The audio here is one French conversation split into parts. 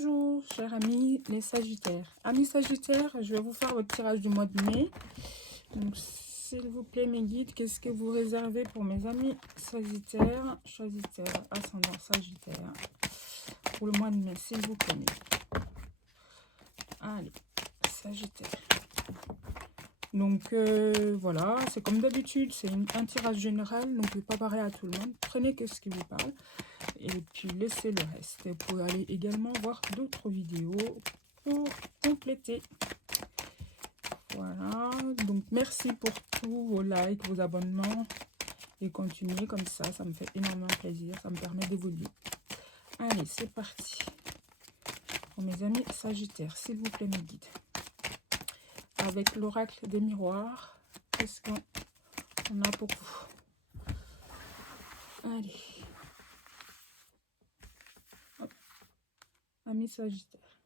Bonjour, chers amis les Sagittaires. Amis Sagittaires, je vais vous faire votre tirage du mois de mai. Donc, s'il vous plaît, mes guides, qu'est-ce que vous réservez pour mes amis Sagittaires, ascendant Sagittaire, pour le mois de mai, s'il vous plaît. Allez, Sagittaire. Donc, voilà, c'est comme d'habitude, c'est un tirage général, donc il n'est pas pareil à tout le monde. Prenez ce qui vous parle. Et puis laissez le reste. Vous pouvez aller également voir d'autres vidéos pour compléter. Voilà. Donc merci pour tous vos likes, vos abonnements. Et continuez comme ça me fait énormément plaisir. Ça me permet d'évoluer. Allez, c'est parti. Pour mes amis Sagittaires, s'il vous plaît, mes guides. Avec l'oracle des miroirs, qu'est-ce qu'on a pour vous? Allez. Amis Sagittaires,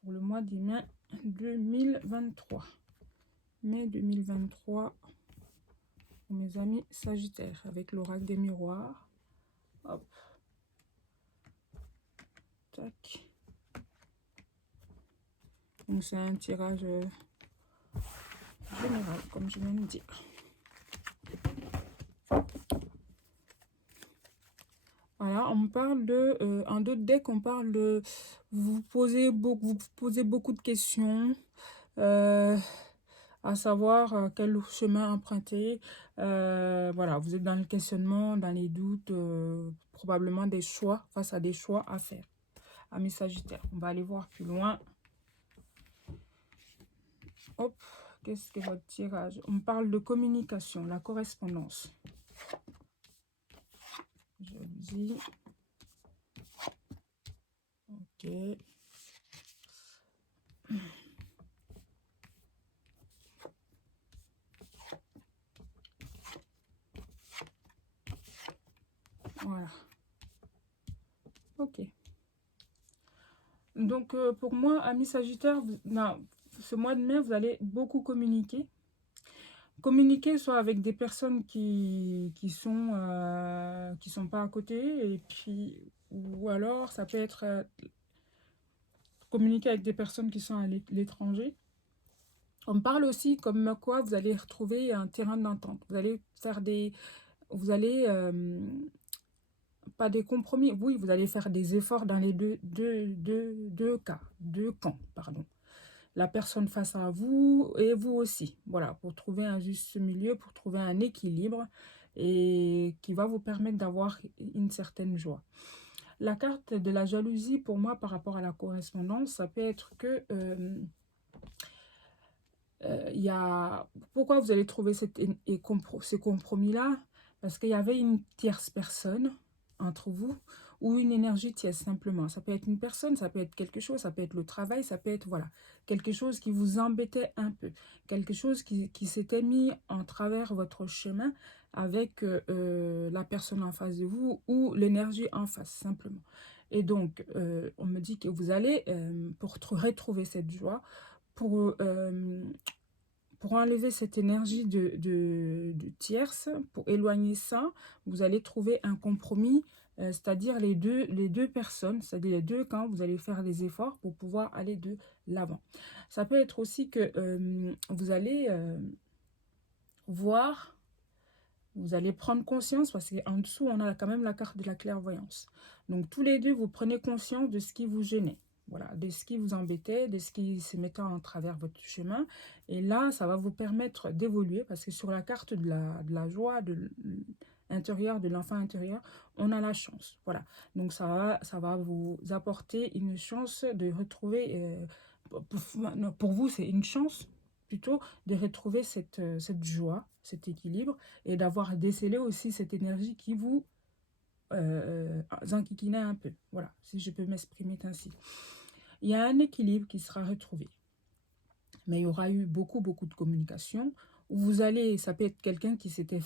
pour le mois de mai 2023. Mai 2023, pour mes amis Sagittaires, avec l'oracle des miroirs. Hop. Tac. Donc c'est un tirage général, comme je viens de dire. Voilà, on parle de, en d'autres decks, on parle de, vous posez beaucoup de questions, à savoir quel chemin emprunter. Voilà, vous êtes dans le questionnement, dans les doutes, probablement des choix, face à des choix à faire. Amis Sagittaires, on va aller voir plus loin. Hop, qu'est-ce que votre tirage? On parle de communication, la correspondance. Je le dis. Ok. Voilà. Ok. Donc, pour moi, amis Sagittaire, ce mois de mai, vous allez beaucoup communiquer. Communiquer soit avec des personnes qui sont pas à côté, et puis, ou alors, ça peut être communiquer avec des personnes qui sont à l'étranger. On parle aussi comme quoi vous allez retrouver un terrain d'entente. Vous allez faire des... Vous allez... pas des compromis. Oui, vous allez faire des efforts dans les deux camps, pardon. La personne face à vous et vous aussi. Voilà, pour trouver un juste milieu, pour trouver un équilibre et qui va vous permettre d'avoir une certaine joie. La carte de la jalousie, pour moi, par rapport à la correspondance, ça peut être que... pourquoi vous allez trouver ce compromis-là? Parce qu'il y avait une tierce personne entre vous, ou une énergie tierce simplement. Ça peut être une personne, ça peut être quelque chose, ça peut être le travail, ça peut être voilà, quelque chose qui vous embêtait un peu, quelque chose qui s'était mis en travers votre chemin avec la personne en face de vous ou l'énergie en face simplement. Et donc, on me dit que vous allez, pour retrouver cette joie, pour enlever cette énergie de tierce, pour éloigner ça, vous allez trouver un compromis, c'est-à-dire les deux personnes, c'est-à-dire les deux camps, vous allez faire des efforts pour pouvoir aller de l'avant. Ça peut être aussi que vous allez voir, vous allez prendre conscience, parce qu'en dessous, on a quand même la carte de la clairvoyance. Donc, tous les deux, vous prenez conscience de ce qui vous gênait. Voilà, de ce qui vous embêtait, de ce qui se mettait en travers votre chemin. Et là, ça va vous permettre d'évoluer, parce que sur la carte de la joie, de l'intérieur, de l'enfant intérieur, on a la chance. Voilà, donc ça va vous apporter une chance de retrouver, pour vous, c'est une chance plutôt de retrouver cette joie, cet équilibre, et d'avoir décelé aussi cette énergie qui vous enquiquinait un peu. Voilà, si je peux m'exprimer ainsi. Il y a un équilibre qui sera retrouvé. Mais il y aura eu beaucoup de communication. Où vous allez, ça peut être quelqu'un qui s'était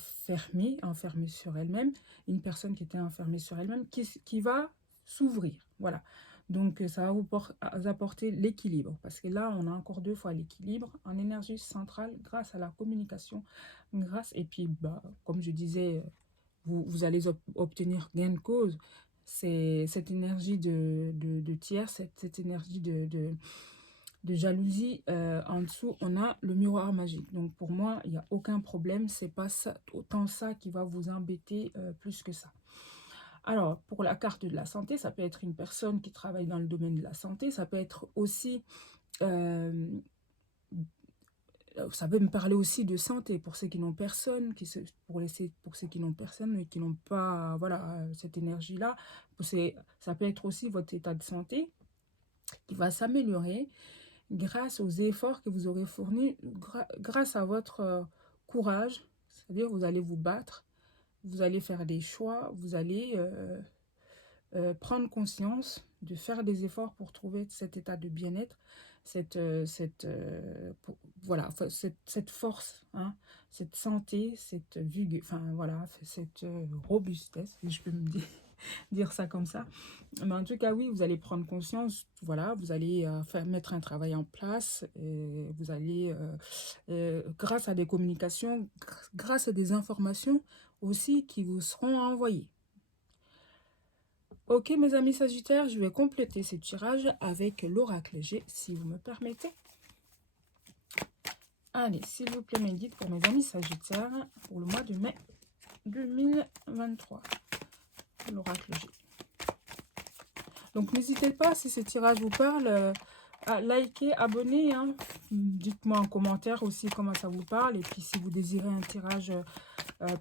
enfermé sur elle-même, une personne qui était enfermée sur elle-même, qui va s'ouvrir. Voilà. Donc, ça va vous apporter l'équilibre. Parce que là, on a encore deux fois l'équilibre en énergie centrale grâce à la communication. Et puis, comme je disais, vous allez obtenir gain de cause. c'est cette énergie de tiers, cette énergie de jalousie. En dessous, on a le miroir magique. Donc pour moi, il n'y a aucun problème. C'est pas ça, autant ça qui va vous embêter plus que ça. Alors, pour la carte de la santé, ça peut être une personne qui travaille dans le domaine de la santé. Ça peut être aussi... ça peut me parler aussi de santé pour ceux qui n'ont personne, pour ceux qui n'ont personne et qui n'ont pas voilà, cette énergie-là. Ça peut être aussi votre état de santé qui va s'améliorer grâce aux efforts que vous aurez fournis, grâce à votre courage. C'est-à-dire vous allez vous battre, vous allez faire des choix, vous allez prendre conscience de faire des efforts pour trouver cet état de bien-être, voilà, cette force, hein, cette santé, cette vigueur, enfin voilà, cette robustesse, si je peux me dire ça comme ça. Mais en tout cas, oui, vous allez prendre conscience, voilà, vous allez mettre un travail en place, et vous allez, grâce à des communications, grâce à des informations aussi qui vous seront envoyées. Ok, mes amis Sagittaires, je vais compléter ce tirage avec l'oracle G, si vous me permettez. Allez, s'il vous plaît, mes guides pour mes amis Sagittaires pour le mois de mai 2023. L'oracle G. Donc, n'hésitez pas, si ce tirage vous parle, à liker, abonner. Hein. Dites-moi en commentaire aussi comment ça vous parle. Et puis, si vous désirez un tirage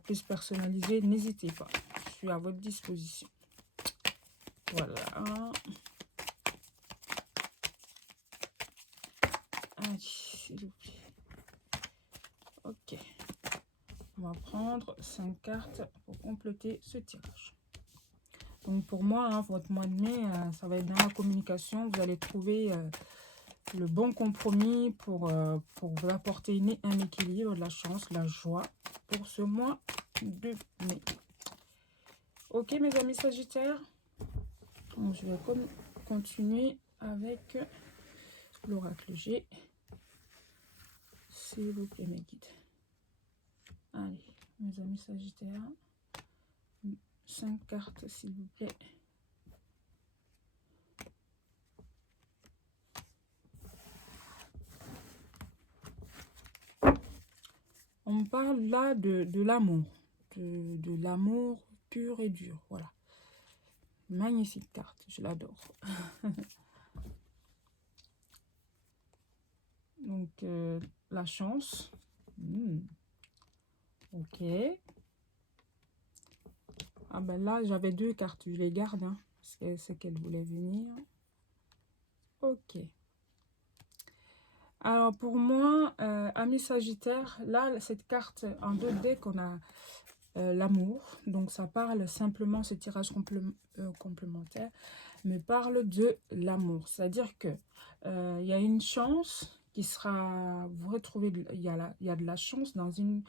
plus personnalisé, n'hésitez pas. Je suis à votre disposition. Voilà. Allez, s'il vous plaît. Ok. On va prendre 5 cartes pour compléter ce tirage. Donc pour moi, hein, votre mois de mai, ça va être dans la communication. Vous allez trouver le bon compromis pour vous apporter un équilibre, de la chance, la joie pour ce mois de mai. Ok, mes amis Sagittaires. Donc, je vais continuer avec l'oracle G. S'il vous plaît, mes guides. Allez, mes amis Sagittaires. 5 cartes, s'il vous plaît. On parle là de l'amour. De l'amour pur et dur. Voilà. Magnifique carte, je l'adore. Donc, la chance. Ok. Ah ben là, j'avais 2 cartes, je les garde, hein, parce que c'est qu'elle voulait venir. Ok. Alors, pour moi, ami Sagittaire, là, cette carte, en 2 decks, on a l'amour. Donc, ça parle simplement, ce tirage complémentaire, me parle de l'amour. C'est-à-dire que il y a une chance qui sera... Vous retrouvez, il y a de la chance dans une...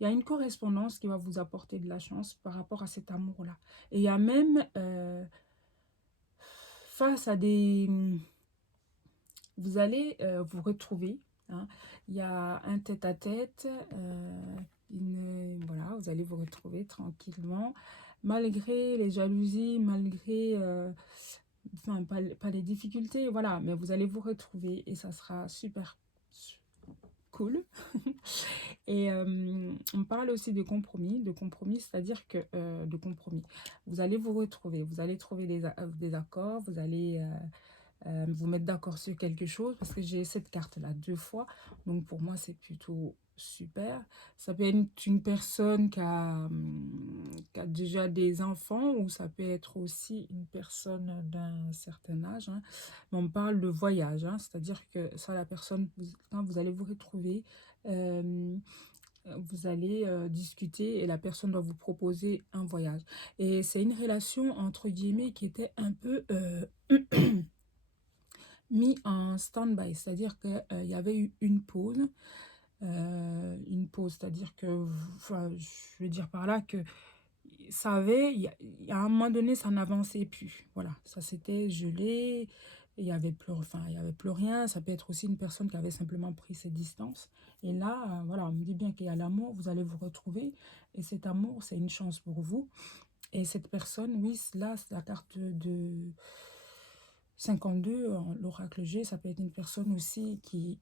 Il y a une correspondance qui va vous apporter de la chance par rapport à cet amour-là. Et il y a même, face à des... Vous allez vous retrouver. Hein. Il y a un tête-à-tête. Voilà, vous allez vous retrouver tranquillement. Malgré les jalousies, malgré... enfin, pas les difficultés, voilà. Mais vous allez vous retrouver et ça sera super cool. Et on parle aussi de compromis, c'est-à-dire que de compromis. Vous allez vous retrouver, vous allez trouver des accords, vous allez vous mettre d'accord sur quelque chose, parce que j'ai cette carte-là 2 fois, donc pour moi c'est plutôt super. Ça peut être une personne qui a déjà des enfants, ou ça peut être aussi une personne d'un certain âge. Hein. Mais on parle de voyage, hein, c'est-à-dire que ça, la personne, quand vous allez vous retrouver, vous allez discuter et la personne va vous proposer un voyage. Et c'est une relation, entre guillemets, qui était un peu... mis en stand-by, c'est-à-dire qu'il y avait eu une pause, c'est-à-dire que, enfin, je veux dire par là que ça avait, il y a un moment donné, ça n'avançait plus, voilà, ça s'était gelé, il y avait plus, enfin, il y avait plus rien. Ça peut être aussi une personne qui avait simplement pris ses distances, et là, voilà, on me dit bien qu'il y a l'amour, vous allez vous retrouver, et cet amour, c'est une chance pour vous. Et cette personne, oui, là, c'est la carte de 52, l'oracle G, ça peut être une personne aussi qui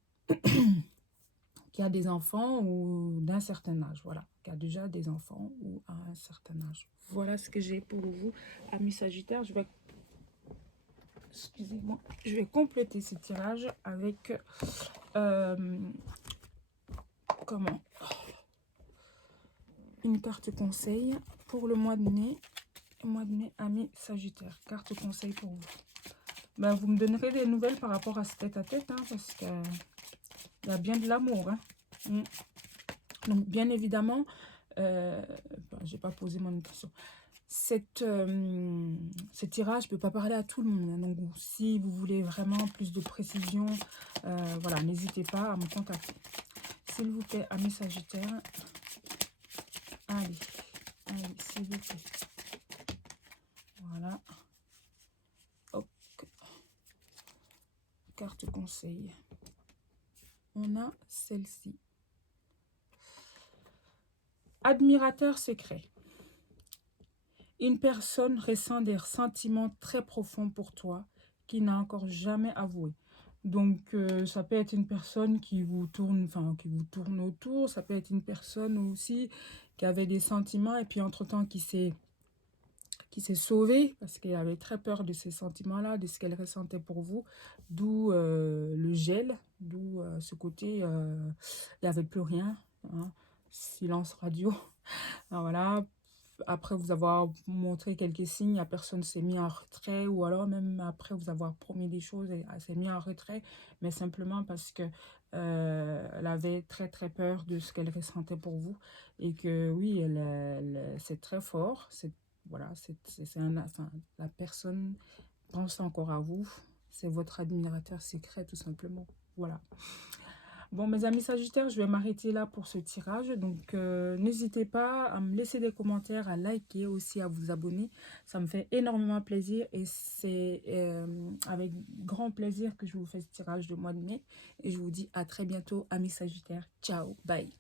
a des enfants ou d'un certain âge, voilà, qui a déjà des enfants ou à un certain âge. Voilà ce que j'ai pour vous, amis Sagittaires. Excusez-moi, je vais compléter ce tirage avec comment, une carte conseil pour le mois de mai, amis Sagittaires. Carte conseil pour vous. Ben, vous me donnerez des nouvelles par rapport à ce tête-à-tête, hein, parce que il y a bien de l'amour. Hein. Donc, bien évidemment, j'ai pas posé mon question. Ce tirage ne peut pas parler à tout le monde. Hein. Donc, si vous voulez vraiment plus de précision, voilà, n'hésitez pas à me contacter. S'il vous plaît, amis Sagittaires. Allez, s'il vous plaît. Voilà. Hop. Carte conseil. On a celle-ci. Admirateur secret. Une personne ressent des sentiments très profonds pour toi qui n'a encore jamais avoué. Donc, ça peut être une personne qui vous tourne autour. Ça peut être une personne aussi qui avait des sentiments et puis entre-temps qui s'est sauvée parce qu'elle avait très peur de ces sentiments-là, de ce qu'elle ressentait pour vous. D'où le gel, d'où ce côté, il n'y avait plus rien. Hein, silence radio. Alors voilà. Après vous avoir montré quelques signes, la personne s'est mise en retrait, ou alors même après vous avoir promis des choses, elle s'est mise en retrait, mais simplement parce que elle avait très très peur de ce qu'elle ressentait pour vous, et que oui, c'est très fort, voilà, enfin, la personne pense encore à vous, c'est votre admirateur secret tout simplement, voilà. Bon, mes amis Sagittaires, je vais m'arrêter là pour ce tirage. Donc, n'hésitez pas à me laisser des commentaires, à liker, aussi à vous abonner. Ça me fait énormément plaisir et c'est avec grand plaisir que je vous fais ce tirage de mois de mai. Et je vous dis à très bientôt, amis Sagittaires. Ciao, bye.